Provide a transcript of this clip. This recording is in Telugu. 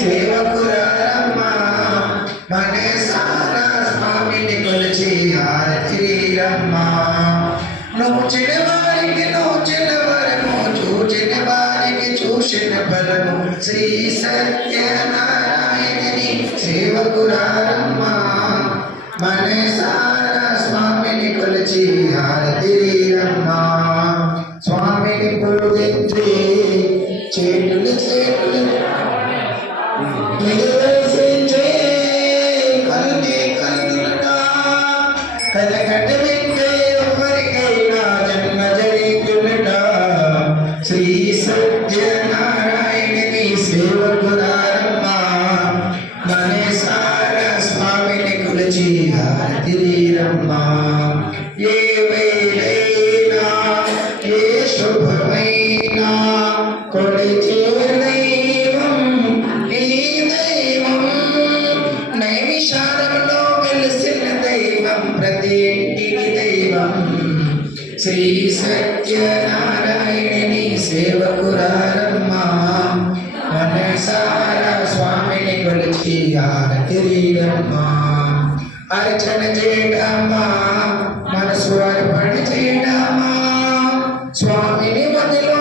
సేవకురారమ్మా మనసారా స్వామిని కొలిచి హారతిరమ్మా. నువ్వు చిన్నవారికి నోచిన వరము, చూచిన వారికి చూసిన బలము, శ్రీ సత్యనారాయణని సేవకురారమ్మా మనసారా స్వామిని కొలిచి హారతిరమ్మా. స్వామిని పూజించి చేతులు చేతులు నిర్వహించే కల్కి కలుగుట కలకట వింటే ఎవరికైనా జన్మ జరుగుట. శ్రీ సత్యనారాయణని సేవకురారమ్మా మనసారా స్వామిని కొలిచి హారతిరమ్మా. ఏ వేళైనా ఏ శుభమైనా కొలిచే దైవం నీ దైవం. నైమిషారంలో కలిసిన దైవం, ప్రతి ఇంటికి దైవం. శ్రీ సత్యనారాయణని సేవకురారమ్మా మనసారా స్వామిని కొలిచి హారతిరమ్మా. అర్చన చేయడమ్మా, మనసు అర్పణ చేయడమ్మా, స్వామిని మదిలో